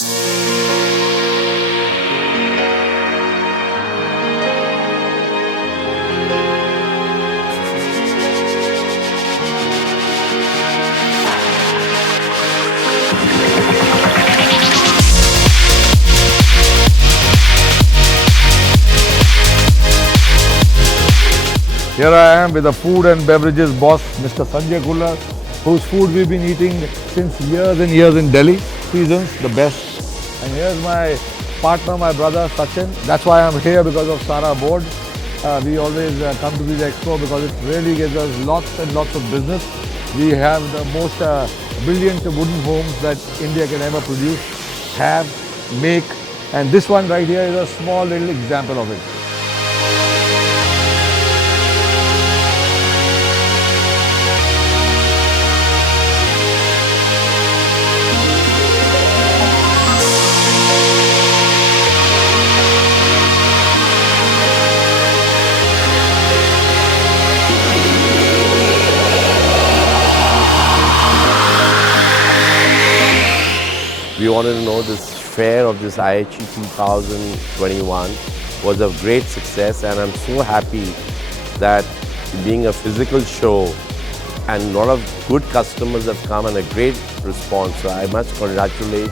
Here I am with the food and beverages boss, Mr. Sanjay Kullar, whose food we've been eating since years and years in Delhi. Seasons, the best. And here's my partner, my brother, Sachin. That's why I'm here, because of Sara Board. We always come to this expo because it really gives us lots and lots of business. We have the most brilliant wooden homes that India can ever produce, have, make. And this one right here is a small little example of it. We wanted to know this fair of this IHE 2021 was a great success, and I'm so happy that being a physical show and a lot of good customers have come and a great response. So I must congratulate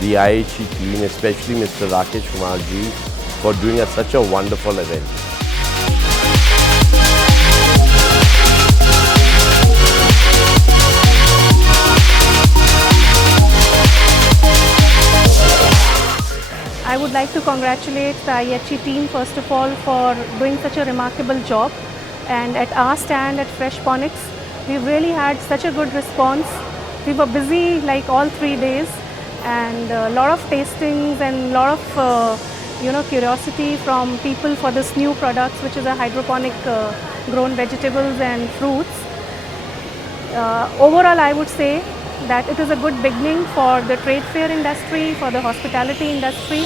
the IHE team, especially Mr. Rakesh Kumar ji, for doing such a wonderful event. I would like to congratulate the IHE team first of all for doing such a remarkable job, and at our stand at Fresh Ponics, we really had such a good response. We were busy like all 3 days, and a lot of tastings and a lot of curiosity from people for this new products, which is a hydroponic grown vegetables and fruits. Overall, I would say that it is a good beginning for the trade fair industry, for the hospitality industry.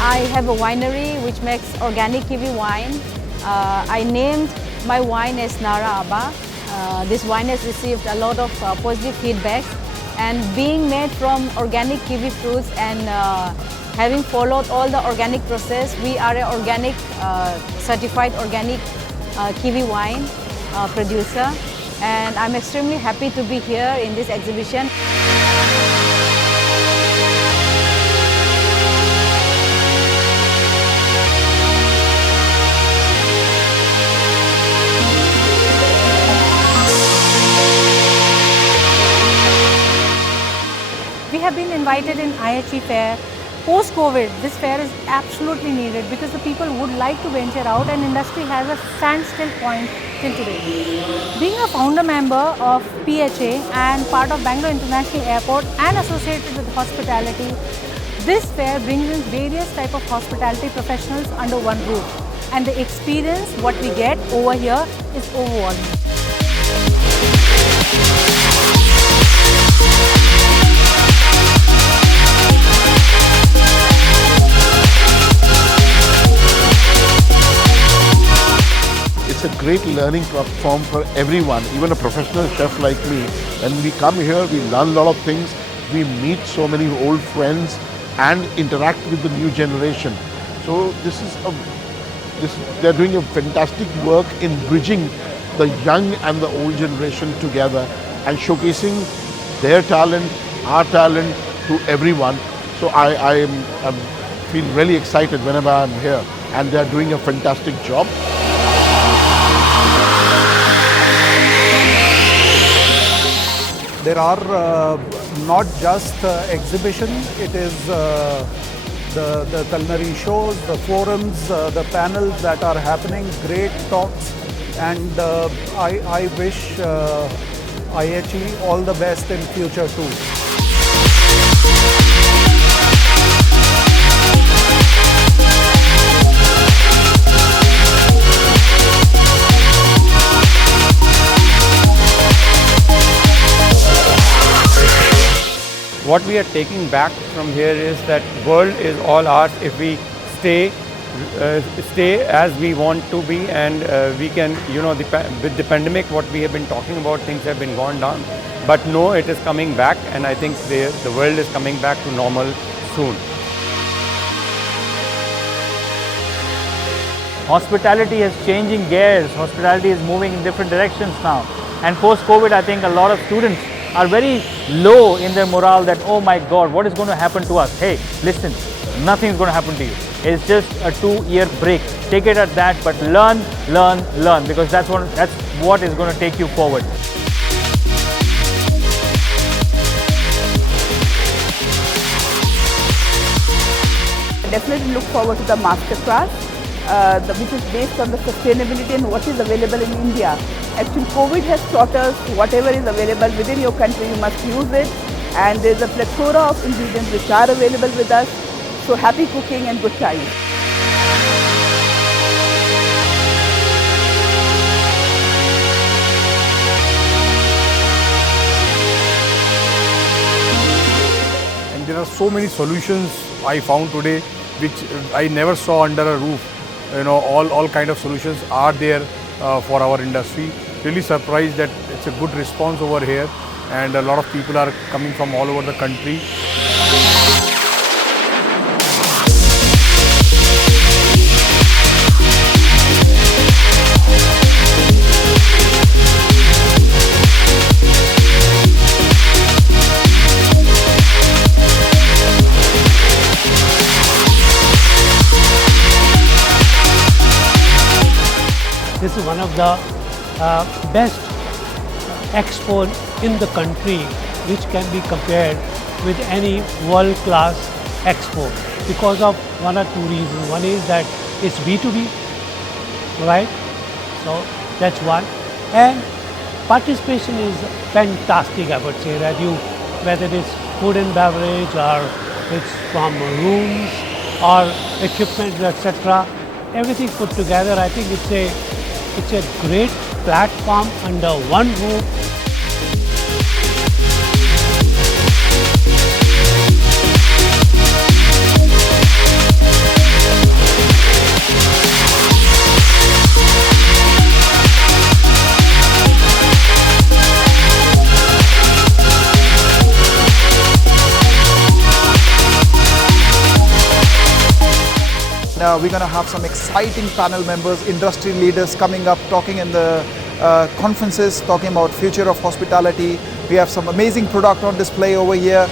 I have a winery which makes organic kiwi wine. I named my wine as Nara Abba. This wine has received a lot of positive feedback, and being made from organic kiwi fruits and having followed all the organic process, we are an organic, certified organic kiwi wine producer, and I'm extremely happy to be here in this exhibition. We have been invited in IHE fair. Post-COVID, this fair is absolutely needed because the people would like to venture out, and industry has a standstill point till today. Being a founder member of PHA and part of Bangalore International Airport and associated with hospitality, this fair brings in various type of hospitality professionals under one roof, and the experience what we get over here is overwhelming. It's a great learning platform for everyone, even a professional chef like me. When we come here, we learn a lot of things. We meet so many old friends and interact with the new generation. So they're doing a fantastic work in bridging the young and the old generation together and showcasing their talent, our talent to everyone. So I feel really excited whenever I'm here, and they're doing a fantastic job. There are not just exhibition, it is the culinary shows, the forums, the panels that are happening, great talks, and I wish IHE all the best in future too. What we are taking back from here is that world is all ours if we stay stay as we want to be, and we can, with the pandemic, what we have been talking about, things have been gone down. But no, it is coming back, and I think the world is coming back to normal soon. Hospitality is changing gears. Hospitality is moving in different directions now. And post-COVID, I think a lot of students are very low in their morale that, oh my God, what is going to happen to us? Hey, listen, nothing is going to happen to you. It's just a 2-year break. Take it at that, but learn, because that's what is going to take you forward. Definitely look forward to the masterclass, which is based on the sustainability and what is available in India. Actually, COVID has taught us whatever is available within your country, you must use it. And there's a plethora of ingredients which are available with us. So happy cooking and good time. And there are so many solutions I found today which I never saw under a roof. All kind of solutions are there for our industry. Really surprised that it's a good response over here, and a lot of people are coming from all over the country. This is one of the best expo in the country, which can be compared with any world-class expo because of one or two reasons. One is that it's B2B, right? So that's one. And participation is fantastic, I would say, that whether it's food and beverage or it's from rooms or equipment, etc., everything put together, I think it's a great platform under one roof. We're going to have some exciting panel members, industry leaders coming up, talking in the conferences, talking about future of hospitality. We have some amazing product on display over here.